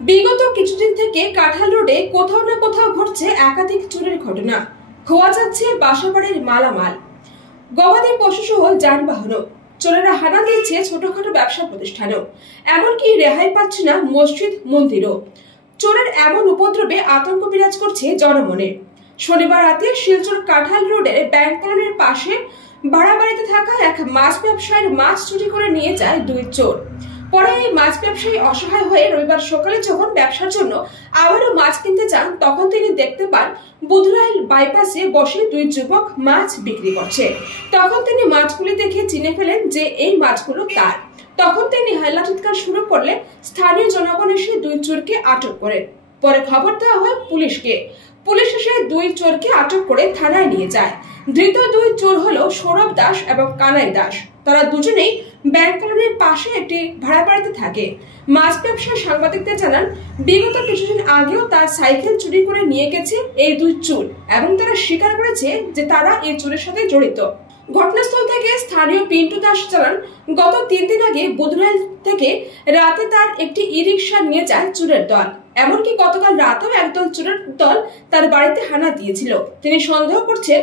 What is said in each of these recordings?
বিগত কিছুদিন থেকে কাঁঠাল রোডে কোথাও না কোথাও ঘটছে একাধিক চুরির ঘটনা। খোয়া যাচ্ছে বাসাবাড়ির মালামাল, গবাদি পশু সহ যানবাহনও। চোরেরা হানা দিচ্ছে ছোটখাটো ব্যবসা প্রতিষ্ঠানেও, এমনকি রেহাই পাচ্ছে না মসজিদ মন্দিরও। চোরের এমন উপদ্রবে আতঙ্ক বিরাজ করছে জনমনে। শনিবার রাতে শিলচর কাঁঠাল রোডের ব্যাংক কলোনির পাশে ভাড়া বাড়িতে থাকা এক মাছ ব্যবসায়ীর মাছ চুরি করে নিয়ে যায় দুই চোর। পরে এই মাছ ব্যবসায়ী অসহায় হয়ে রবিবার সকালে যখন ব্যবসার জন্য আবারও মাছ কিনতে যান, তখন তিনি দেখতে পান বুধরাইল বাইপাসে বসে দুই যুবক মাছ বিক্রি করছে। তখন তিনি মাছগুলি দেখে চিনে ফেলেন যে এই মাছগুলো তার। তখন তিনি হাল্লা চিৎকার শুরু করলে স্থানীয় জনগণ এসে দুই চোরকে আটক করেন। পরে খবর দেওয়া হয় পুলিশকে। পুলিশ এসে দুই চোরকে আটক করে থানায় নিয়ে যায়। ধৃত দুই চোর হলো সৌরভ দাস এবং কানাই দাস। তারা দুজনেই ব্যাংক কলোনির পাশে একটি ভাড়া বাড়িতে থাকে। মাছ ব্যবসায়ী সাংবাদিকদের জানান, বিগত কিছুদিন আগেও তার সাইকেল চুরি করে নিয়ে গেছে এই দুই চোর এবং তারা স্বীকার করেছে যে তারা এই চুরির সাথে জড়িত। ঘটনাস্থল থেকে স্থানীয় পিন্টু দাস জানান, গত 3 দিন আগে বুধরাইল থেকে রাতে তার একটি ই রিক্সা নিয়ে যায় চোরের দল। এমনকি গতকাল রাতেও একদল চোরের দল তার বাড়িতে হানা দিয়েছিল। তিনি সন্দেহ করছেন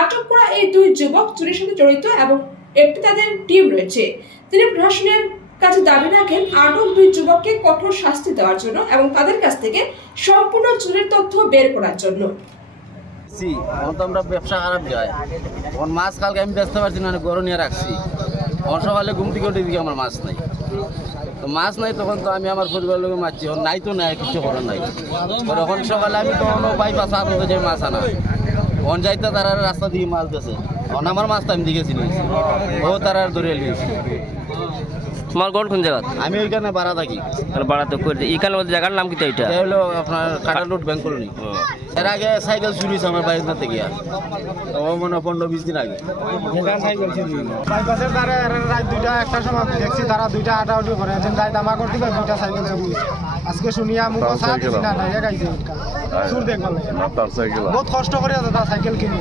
আটক করা এই দুই যুবক চুরির সাথে জড়িত এবং একটি তাদের টিম রয়েছে। তিনি প্রশাসনের কাছে দাবি রাখেন আটক দুই যুবককে কঠোর শাস্তি দেওয়ার জন্য এবং তাদের কাছ থেকে সম্পূর্ণ চুরির তথ্য বের করার জন্য। আমরা ব্যবসা খারাপ যায়, তখন মাছ কালকে আমি বেচতে পারছি না, গরু নিয়ে রাখছি। সকালে ঘুম থেকে উঠে দিকে আমার মাছ নাই, তো মাছ নাই তখন তো আমি আমার পরিবারের লোক মারছি, নাই তো নাই, কিছু করার নাই। এখন সকালে আমি তখন বাইপাস আনতে যাই মাছ আনা, অন যাইতে তারা রাস্তা দিয়ে মাছ দিয়েছে, আমার মাছটা আমি দিকে চিনি ও তারা ধরে নিয়েছি। তোমার ঘর কোন জায়গা? আমি ওইখানে ভাড়া থাকি। ভাড়া তো করে এখানে জায়গার নাম কি? এটা হলো আপনার কাঁঠাল রোড ব্যাংক কলোনি। এর আগে সাইকেল চুরি হয়েছে আমার বাড়ির থেকে গিয়া, তো মনে 15-20 দিন আগে বাইপাসের দ্বারা রাত 2টা-1টার সময় দেখছি তারা 2টা আটাউটি করে রাত আমা করতে 2টা সাইকেল চুরি। আজকে শুনিয়া মুখ সাথে না ডাইরেক্ট আইছে সুর দেখবার লাগে। বহুত কষ্ট করে তার সাইকেল কিনে